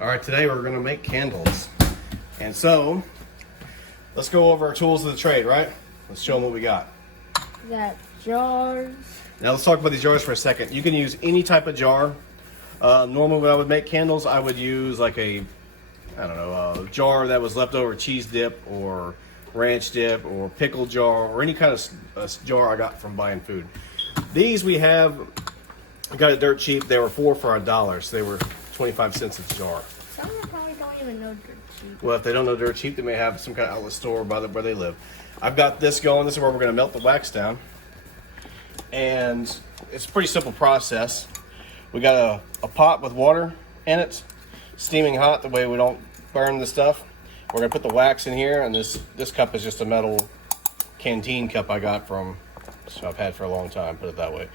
All right, today we're gonna make candles. And so, let's go over our tools of the trade, right? Let's show them what we got. We got jars. Now let's talk about these jars for a second. You can use any type of jar. Normally when I would make candles, I would use like a jar that was leftover cheese dip or ranch dip or pickle jar or any kind of jar I got from buying food. These we got it dirt cheap. They were $4 for $1. So they were 25 cents a jar. Some of them probably don't even know dirt cheap. Well, if they don't know dirt cheap, they may have some kind of outlet store where they live. I've got this going. This is where we're going to melt the wax down. And it's a pretty simple process. We got a pot with water in it, steaming hot, the way we don't burn the stuff. We're going to put the wax in here, and this cup is just a metal canteen cup I got I've had for a long time, put it that way.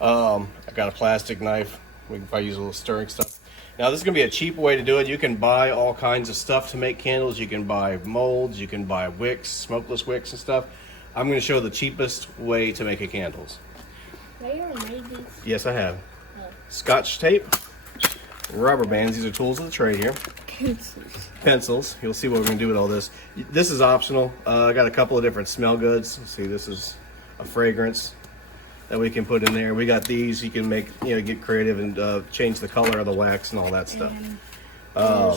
I got a plastic knife. We can probably use a little stirring stuff. Now this is going to be a cheap way to do it. You can buy all kinds of stuff to make candles. You can buy molds, you can buy wicks, smokeless wicks and stuff. I'm going to show the cheapest way to make a candles. Have you ever made these? Yes, I have. Oh. Scotch tape, rubber bands. These are tools of the trade here. Pencils. You'll see what we're going to do with all this. This is optional. I got a couple of different smell goods. Let's see, this is a fragrance that we can put in there. We got these. You can get creative and change the color of the wax and all that stuff.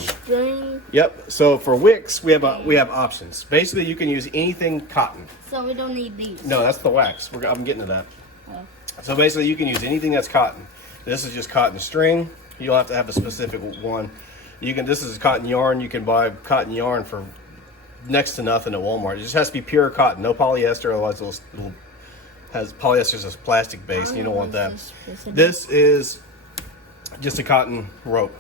String. Yep. So for wicks, we have options. Basically, you can use anything cotton. So we don't need these. No, that's the wax. I'm getting to that. Oh. So basically, you can use anything that's cotton. This is just cotton string. You don't have to have a specific one. This is cotton yarn. You can buy cotton yarn for next to nothing at Walmart. It just has to be pure cotton, no polyester. Otherwise, polyester is a plastic base, and you don't want that. This is just a cotton rope.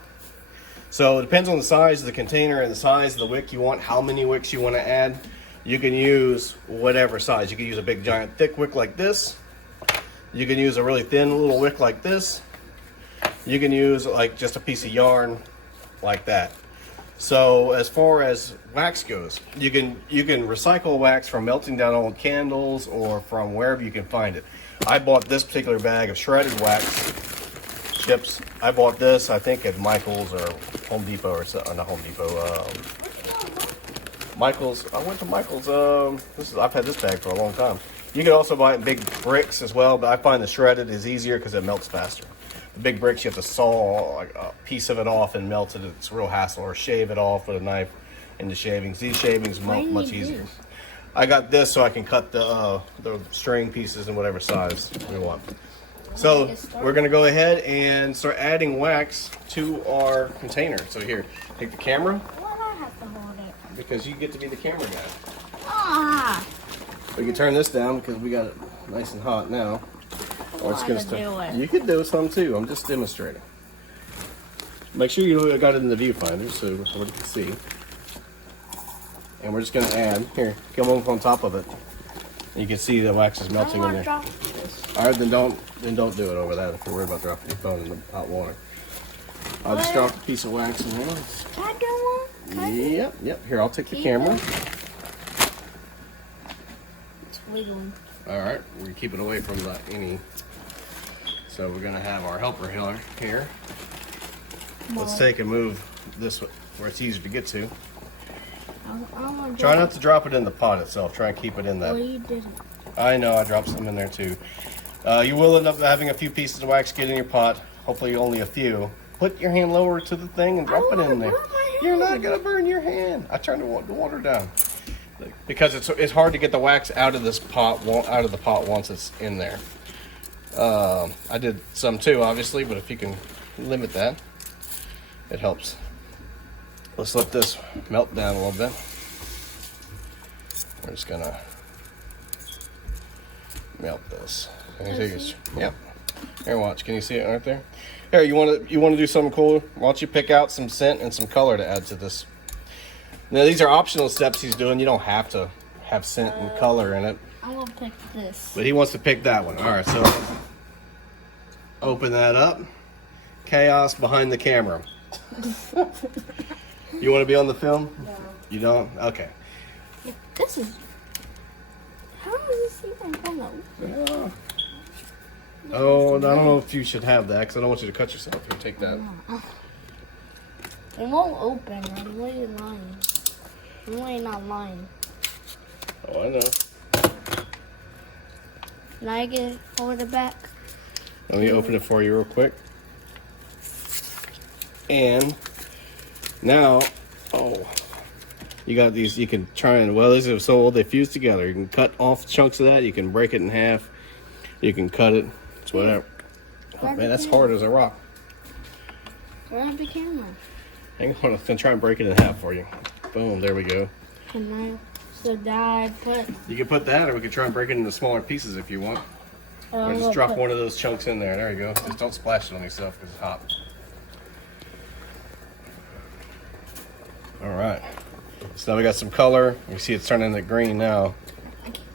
So it depends on the size of the container and the size of the wick you want, how many wicks you want to add. You can use whatever size. You can use a big, giant, thick wick like this. You can use a really thin little wick like this. You can use like just a piece of yarn like that. So as far as wax goes, you can recycle wax from melting down old candles or from wherever you can find it. I bought this particular bag of shredded wax chips. I bought this, I think, at Michael's or Home Depot or not Home Depot. Michael's. I went to Michael's. I've had this bag for a long time. You can also buy it in big bricks as well, but I find the shredded is easier because it melts faster. The big bricks, you have to saw like a piece of it off and melt it. It's a real hassle. Or shave it off with a knife into shavings. These shavings melt much easier. I got this so I can cut the string pieces in whatever size we want. So we're going to go ahead and start adding wax to our container. So here, take the camera. Why do I have to hold it? Because you get to be the camera guy. Ah! We can turn this down because we got it nice and hot now. Or it's gonna start. You could do some too. I'm just demonstrating. Make sure you got it in the viewfinder so everybody can see. And we're just gonna add here. Come on top of it. You can see the wax is melting in there. All right, then don't do it over that if you're worried about dropping your phone in the hot water. I'll just drop a piece of wax in there. Can I do one? Yep. Here, I'll take the camera. It's wiggling. All right, we're gonna keep it away from any. So we're gonna have our helper here. Let's take and move this where it's easier to get to. Try not to drop it in the pot itself. Try and keep it in that. Well, you didn't. I know, I dropped some in there too. You will end up having a few pieces of wax get in your pot. Hopefully only a few. Put your hand lower to the thing and drop it in there. You're not gonna burn your hand. I turned the water down. Because it's hard to get the wax out of the pot once it's in there. I did some too, obviously, but if you can limit that, it helps. Let's let this melt down a little bit. We're just gonna melt this. Yep. Here, watch. Can you see it right there? Here, you want to do something cool? Why don't you pick out some scent and some color to add to this? Now, these are optional steps he's doing. You don't have to have scent and color in it. I'm gonna pick this. But he wants to pick that one. All right, so open that up. Chaos behind the camera. You want to be on the film? No. You don't? Okay. This is. How is this even gonna open? Oh, I don't know if you should have that because I don't want you to cut yourself. Here, take that. It won't open. I'm really lying. I'm really not lying. Oh, I know. Now I can hold it back. Let me open it for you real quick. And now, oh, you got these. You can try and, well, these are so old they fuse together. You can cut off chunks of that. You can break it in half. You can cut it. It's whatever. Oh man, that's hard as a rock. Grab the camera. Hang on, I'm gonna try and break it in half for you. Boom, there we go. Can I? So Dad put. You can put that, or we can try and break it into smaller pieces if you want. Or just drop one of those chunks in there. There you go. Just don't splash it on yourself because it's hot. All right. So now we got some color. You see it's turning into green now.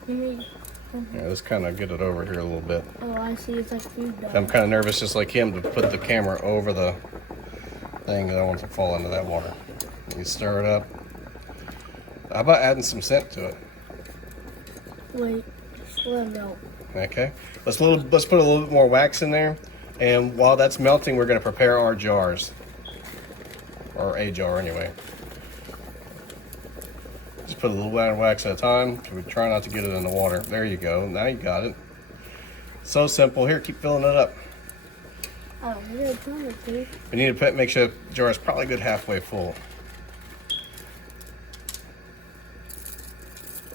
Yeah, let's kind of get it over here a little bit. Oh, I see. It's like food dye. I'm kind of nervous, just like him, to put the camera over the thing. I don't want it to fall into that water. You stir it up. How about adding some scent to it? Wait, just let it melt. Okay. Let's put a little bit more wax in there. And while that's melting, we're going to prepare our jars. Or a jar, anyway. Just put a little bit of wax at a time. We try not to get it in the water. There you go. Now you got it. So simple. Here, keep filling it up. Oh, we're trying to do. We need to make sure the jar is probably a good halfway full.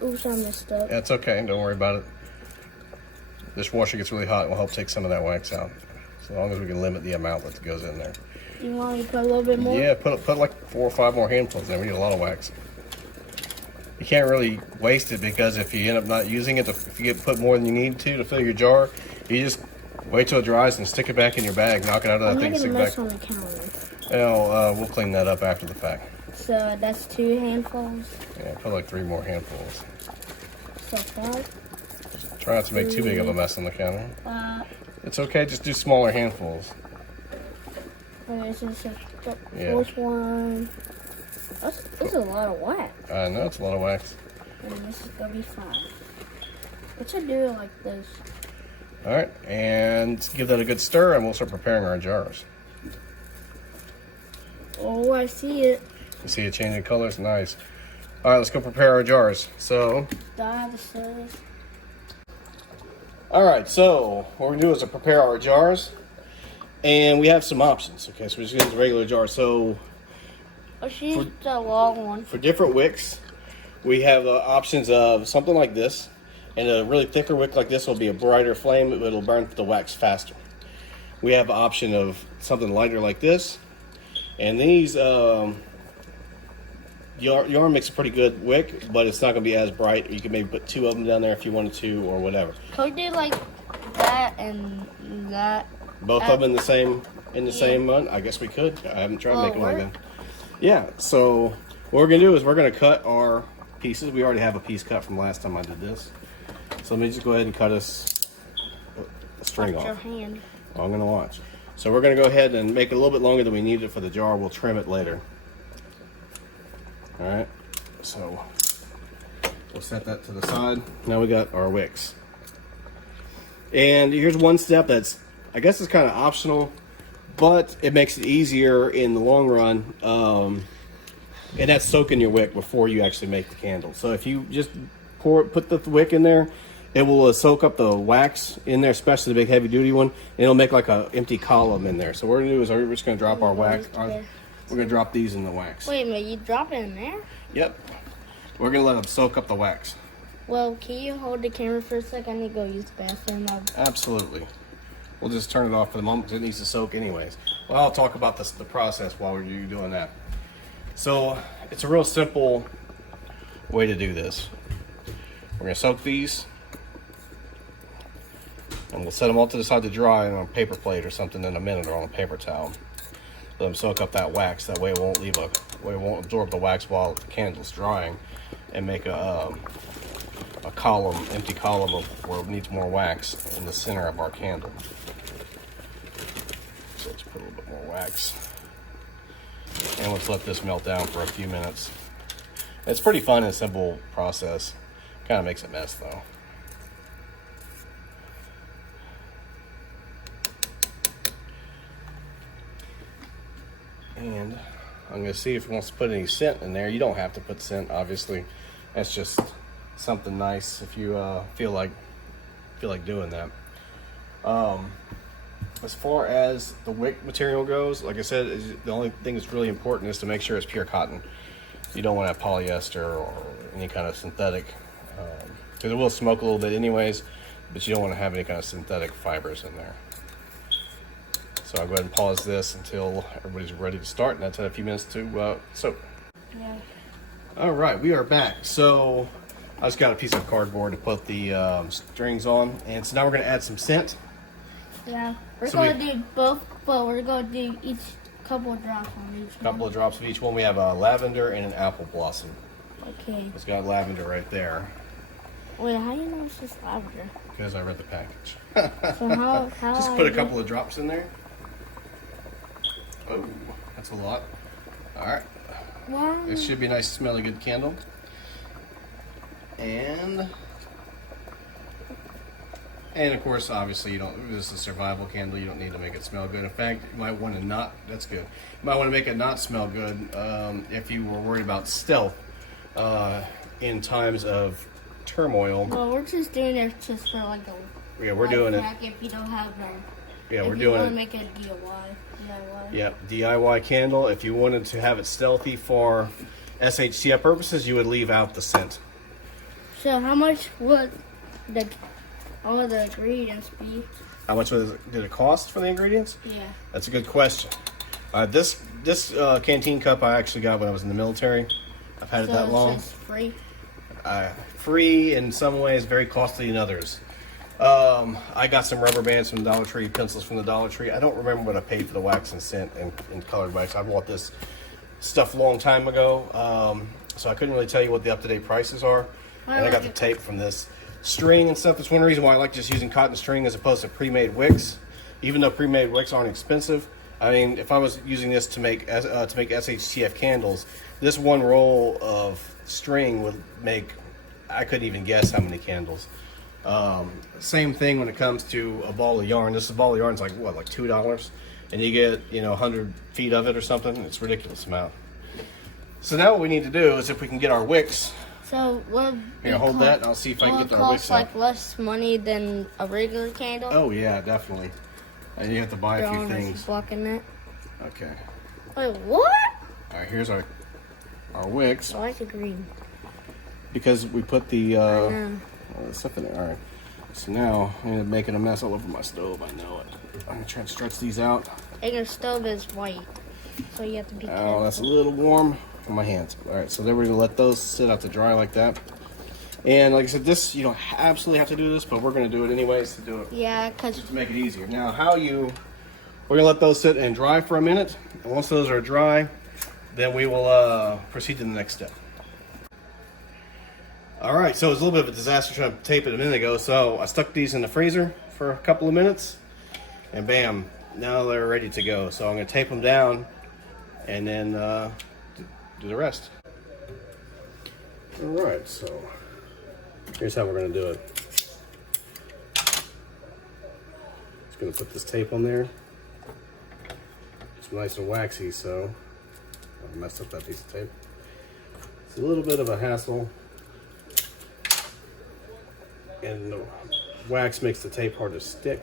Oops, I messed up. That's okay. Don't worry about it. This washer gets really hot. It will help take some of that wax out. As long as we can limit the amount that goes in there. You want me to put a little bit more? Yeah, put like 4 or 5 more handfuls in there. We need a lot of wax. You can't really waste it, because if you end up not using it, if you put more than you need to fill your jar, you just wait till it dries and stick it back in your bag. Knock it out of that thing. I'm Stick making a it back. mess on the counter. Well, we'll clean that up after the fact. So that's 2 handfuls. Yeah, put like 3 more handfuls. So 5. Try not to make too big of a mess on the counter. 5. It's okay. Just do smaller handfuls. Okay, so it's the Yeah. 4th one. That's a lot of wax. I know it's a lot of wax. And this is gonna be 5. What should I do it like this? All right, and give that a good stir, and we'll start preparing our jars. Oh, I see it. You see it changing colors? Nice. All right, let's go prepare our jars. So, Do I have to stir this? all right, so what we're gonna do is to prepare our jars, and we have some options. Okay, so we're just gonna use a regular jar. So Oh, she's the long one. for different wicks, we have options of something like this, and a really thicker wick like this will be a brighter flame. It'll burn the wax faster. We have an option of something lighter like this, and these yarn makes a pretty good wick, but it's not going to be as bright. You can maybe put 2 of them down there if you wanted to, or whatever. Could we do like that and that? Both of them in the same one? I guess we could. I haven't tried making one of them. Yeah, so what we're going to do is we're going to cut our pieces. We already have a piece cut from last time I did this. So let me just go ahead and cut us a string Watch your off. hand. I'm going to watch. So we're going to go ahead and make it a little bit longer than we need it for the jar. We'll trim it later. All right, so we'll set that to the side. Now we got our wicks. And here's one step that's, I guess it's kind of optional, but it makes it easier in the long run. And that's soaking your wick before you actually make the candle. So if you just put the wick in there, it will soak up the wax in there, especially the big heavy duty one. And it'll make like an empty column in there. So what we're gonna do is we're just gonna drop our wax. We're gonna drop these in the wax. Wait a minute, you drop it in there? Yep. We're gonna let them soak up the wax. Well, can you hold the camera for a second? I need to go use the bathroom. Absolutely. We'll just turn it off for the moment because it needs to soak anyways. Well, I'll talk about the process while we're doing that. So it's a real simple way to do this. We're gonna soak these, and we'll set them all to the side to dry on a paper plate or something in a minute, or on a paper towel. Let them soak up that wax. That way it won't absorb the wax while the candle's drying, and make a column, empty column of where it needs more wax in the center of our candle. So let's put a little bit more wax, and let's let this melt down for a few minutes. It's pretty fun and simple process. Kind of makes a mess though. And I'm gonna see if he wants to put any scent in there. You don't have to put scent, obviously. That's just something nice if you feel like doing that. As far as the wick material goes, like I said, the only thing that's really important is to make sure it's pure cotton. You don't want to have polyester or any kind of synthetic, because it will smoke a little bit anyways, but you don't want to have any kind of synthetic fibers in there. So I'll go ahead and pause this until everybody's ready to start, and that's in a few minutes to soak. Yeah. All right, we are back. So I just got a piece of cardboard to put the strings on, and so now we're going to add some scent. Yeah. We're going to do both, but we're going to do each couple of drops on each one. Couple of drops of each one. We have a lavender and an apple blossom. Okay. It's got lavender right there. Wait, how do you know it's just lavender? Because I read the package. So how just put a couple of drops in there. Oh, that's a lot. All right. Wow. It should be a nice, smelly, good candle. And of course, obviously, you don't. This is a survival candle. You don't need to make it smell good. In fact, you might want to not. That's good. You might want to make it not smell good if you were worried about stealth in times of turmoil. Well, we're just doing it just for like a. Yeah, we're doing it. If you don't have them. Yeah, we're if doing you want it. to make it DIY. Yep, DIY candle. If you wanted to have it stealthy for SHTF purposes, you would leave out the scent. So how much would all of the ingredients be? How much did it cost for the ingredients? Yeah. That's a good question. This canteen cup I actually got when I was in the military. I've had it that long. It's free. Free in some ways, very costly in others. I got some rubber bands from the Dollar Tree, pencils from the Dollar Tree. I don't remember what I paid for the wax and scent and colored wax. I bought this stuff a long time ago, so I couldn't really tell you what the up-to-date prices are. And I got the tape from this string and stuff. That's one reason why I like just using cotton string as opposed to pre-made wicks. Even though pre-made wicks aren't expensive, I mean, if I was using this to make SHTF candles, this one roll of string would make, I couldn't even guess how many candles. Same thing when it comes to a ball of yarn. This ball of yarn is like what, like $2, and you get 100 feet of it or something. It's a ridiculous amount. So now what we need to do is if we can get our wicks. So what? Here, hold that, and I'll see if I can get our wicks out. Cost like less money than a regular candle. Oh yeah, definitely. And you have to buy a few things. Blocking it. Okay. Wait, what? All right, here's our wicks. I like the green. Because we put the stuff in there. All right. So now I'm making a mess all over my stove. I know it. I'm gonna try and stretch these out. And your stove is white, so you have to be careful. Oh, that's a little warm on my hands. All right, so then we're gonna let those sit out to dry like that. And like I said, this you don't absolutely have to do this, but we're gonna do it anyways to do it. Yeah, cause just to make it easier. Now, we're gonna let those sit and dry for a minute. And once those are dry, then we will proceed to the next step. All right, so it was a little bit of a disaster trying to tape it a minute ago. So I stuck these in the freezer for a couple of minutes, and bam, now they're ready to go. So I'm gonna tape them down, and then do the rest. All right, so here's how we're gonna do it. Just gonna put this tape on there. It's nice and waxy, so I messed up that piece of tape. It's a little bit of a hassle, and the wax makes the tape hard to stick,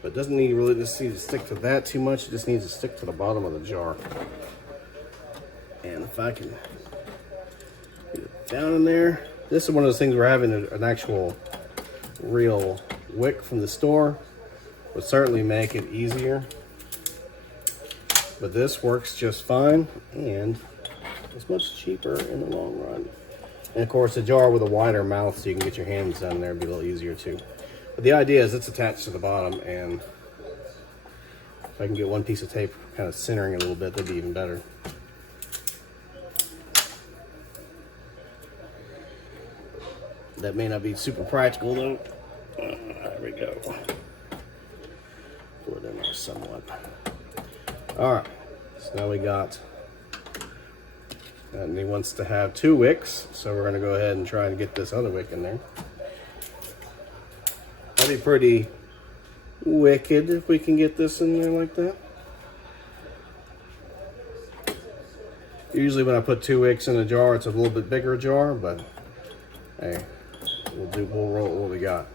but it doesn't need really just need to stick to that too much. It just needs to stick to the bottom of the jar. And if I can get it down in there, this is one of those things where having an actual real wick from the store would certainly make it easier, but this works just fine and it's much cheaper in the long run. And of course, a jar with a wider mouth so you can get your hands down there would be a little easier too. But the idea is it's attached to the bottom, and if I can get one piece of tape kind of centering a little bit, that'd be even better. That may not be super practical though. There we go. Pull it in there somewhat. All right, so now we got, and he wants to have 2 wicks, so we're gonna go ahead and try and get this other wick in there. That'd be pretty wicked if we can get this in there like that. Usually when I put 2 wicks in a jar, it's a little bit bigger jar, but hey, we'll roll with what we got.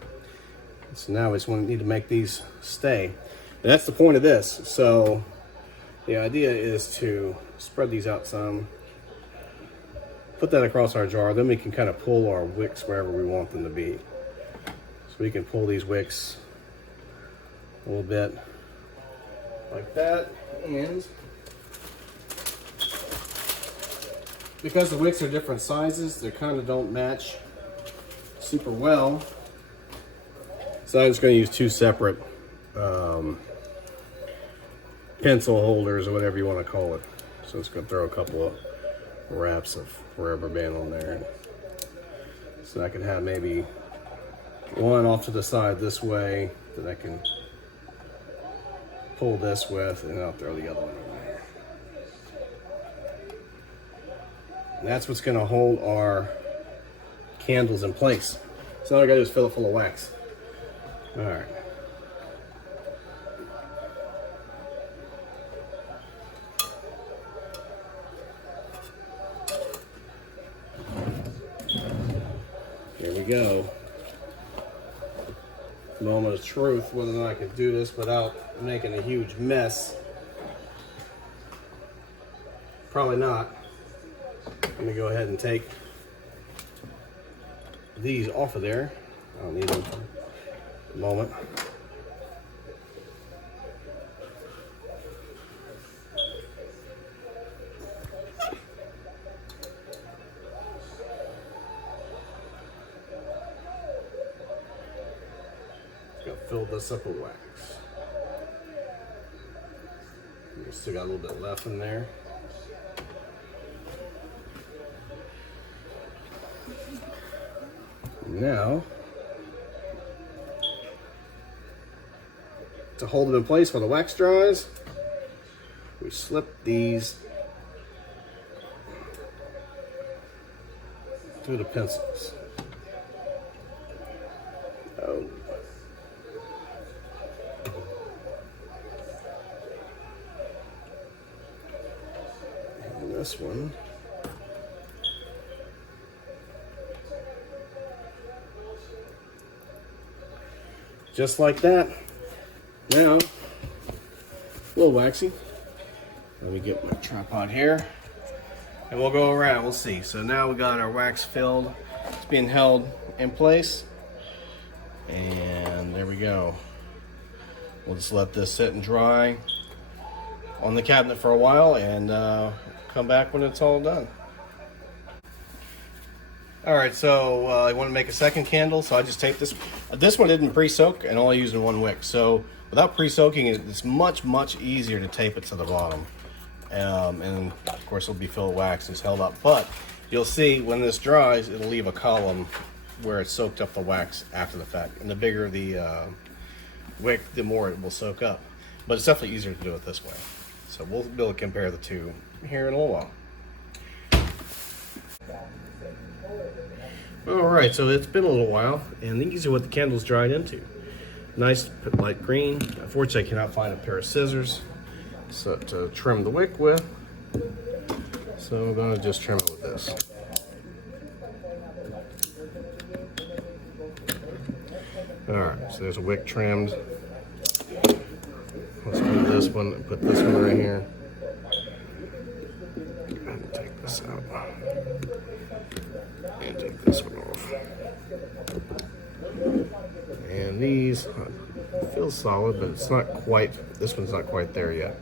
So now we just need to make these stay. And that's the point of this. So the idea is to spread these out some, put that across our jar, then we can kind of pull our wicks wherever we want them to be. So we can pull these wicks a little bit like that, and because the wicks are different sizes, they kind of don't match super well. So I'm just going to use 2 separate pencil holders or whatever you want to call it. So I'm just going to throw a couple of wraps of rubber band on there. So I can have maybe one off to the side this way that I can pull this with, and I'll throw the other one in there. And that's what's going to hold our candles in place. So all I got to do is fill it full of wax. All right. Here we go. Moment of truth, whether or not I can do this without making a huge mess. Probably not. Let me go ahead and take these off of there. I don't need them for the moment. Fill this up with wax. We still got a little bit left in there. Now, to hold it in place while the wax dries, we slip these through the pencils. Oh. This one. Just like that. Now, a little waxy. Let me get my tripod here. And we'll go around, we'll see. So now we got our wax filled. It's being held in place. And there we go. We'll just let this sit and dry on the cabinet for a while, and come back when it's all done. All right, so I want to make a second candle, so I just taped this. This one didn't pre-soak and only using 1 wick. So without pre-soaking it, it's much easier to tape it to the bottom. And of course it'll be filled with wax and it's held up. But you'll see when this dries, it'll leave a column where it soaked up the wax after the fact. And the bigger the wick, the more it will soak up. But it's definitely easier to do it this way. So we'll be able to compare the two here in a little while. Alright, so it's been a little while, and these are what the candles dried into. Nice light green. Unfortunately, I cannot find a pair of scissors to trim the wick with. So I'm going to just trim it with this. Alright, so there's a wick trimmed. Let's move this one and put this one right here. And take this out. And take this one off. And these feel solid, but it's not quite, this one's not quite there yet.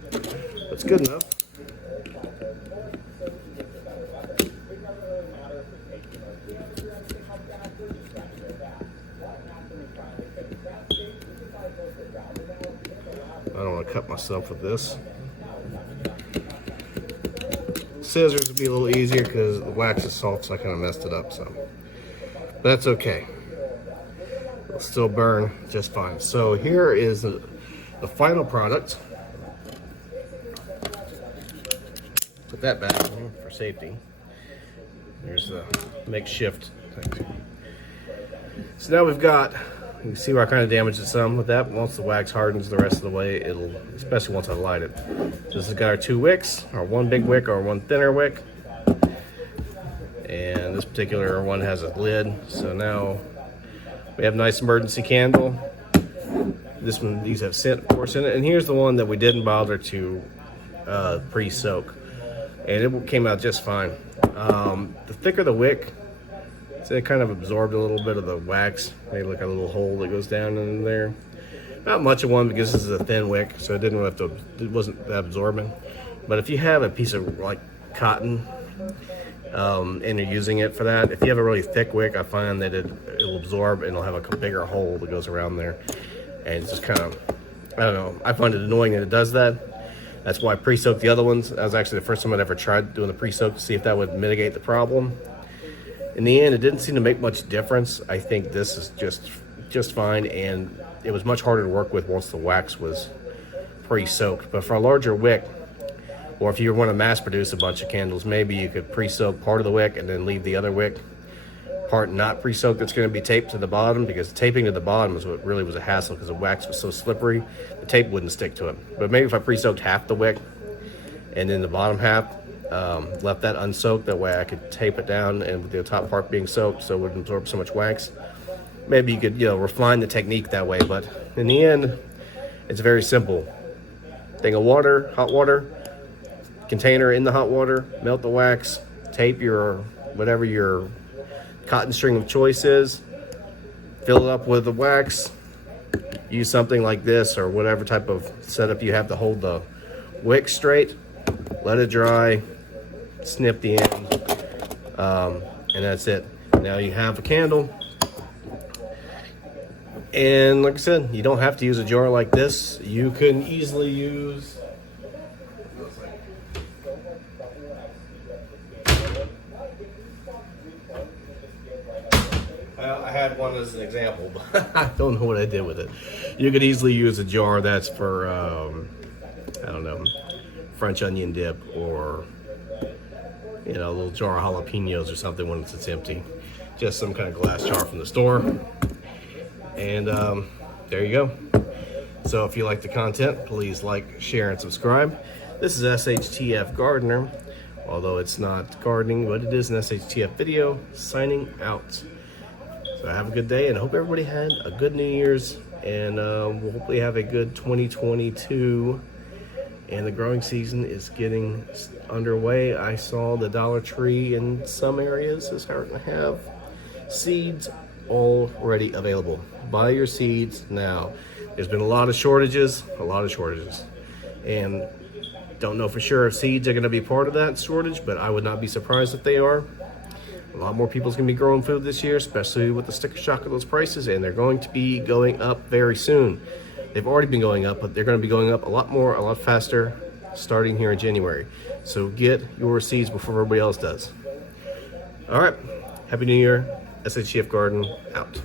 It's good enough. I don't want to cut myself with this. Scissors would be a little easier because the wax is soft, so I kind of messed it up. So that's okay. It'll still burn just fine. So here is the final product. Put that back for safety. There's the makeshift thing. So now we've got You can see where I kind of damaged it some with that. Once the wax hardens the rest of the way, it'll, especially once I light it. So this has got our 2 wicks, our 1 big wick or 1 thinner wick. And this particular one has a lid. So now we have a nice emergency candle. This one, these have scent, of course, in it. And here's the one that we didn't bother to pre-soak. And it came out just fine. The thicker the wick, so it kind of absorbed a little bit of the wax. Made like a little hole that goes down in there. Not much of one because this is a thin wick, so it didn't have to. It wasn't that absorbent. But if you have a piece of like cotton and you're using it for that, if you have a really thick wick, I find that it'll absorb and it'll have a bigger hole that goes around there, and it's just kind of, I don't know. I find it annoying that it does that. That's why I pre-soaked the other ones. That was actually the first time I'd ever tried doing the pre-soak to see if that would mitigate the problem. In the end, it didn't seem to make much difference. I think this is just fine, and it was much harder to work with once the wax was pre-soaked. But for a larger wick, or if you want to mass produce a bunch of candles, maybe you could pre-soak part of the wick and then leave the other wick part not pre-soaked that's going to be taped to the bottom, because taping to the bottom is what really was a hassle because the wax was so slippery, the tape wouldn't stick to it. But maybe if I pre-soaked half the wick and then the bottom half, left that unsoaked, that way I could tape it down and with the top part being soaked so it wouldn't absorb so much wax. Maybe you could, refine the technique that way, but in the end, it's very simple. Thing of water, hot water, container in the hot water, melt the wax, tape your, whatever your cotton string of choice is, fill it up with the wax, use something like this or whatever type of setup you have to hold the wick straight, let it dry, snip the end, and that's it. Now you have a candle. And like I said, you don't have to use a jar like this. You can easily use, well, I had one as an example, but I don't know what I did with it. You could easily use a jar that's for, I don't know, French onion dip, or a little jar of jalapenos or something when it's empty. Just some kind of glass jar from the store. And there you go. So if you like the content, please like, share, and subscribe. This is SHTF Gardener, although it's not gardening, but it is an SHTF video, signing out. So have a good day, and I hope everybody had a good New Year's, and we'll hopefully have a good 2022. And the growing season is getting underway. I saw the Dollar Tree in some areas is starting to have seeds already available. Buy your seeds now. There's been a lot of shortages, and don't know for sure if seeds are going to be part of that shortage, but I would not be surprised if they are. A lot more people's going to be growing food this year, especially with the sticker shock of those prices, and they're going to be going up very soon. They've already been going up, but they're going to be going up a lot more, a lot faster, starting here in January. So get your seeds before everybody else does. All right, Happy New Year. SHTF Garden out.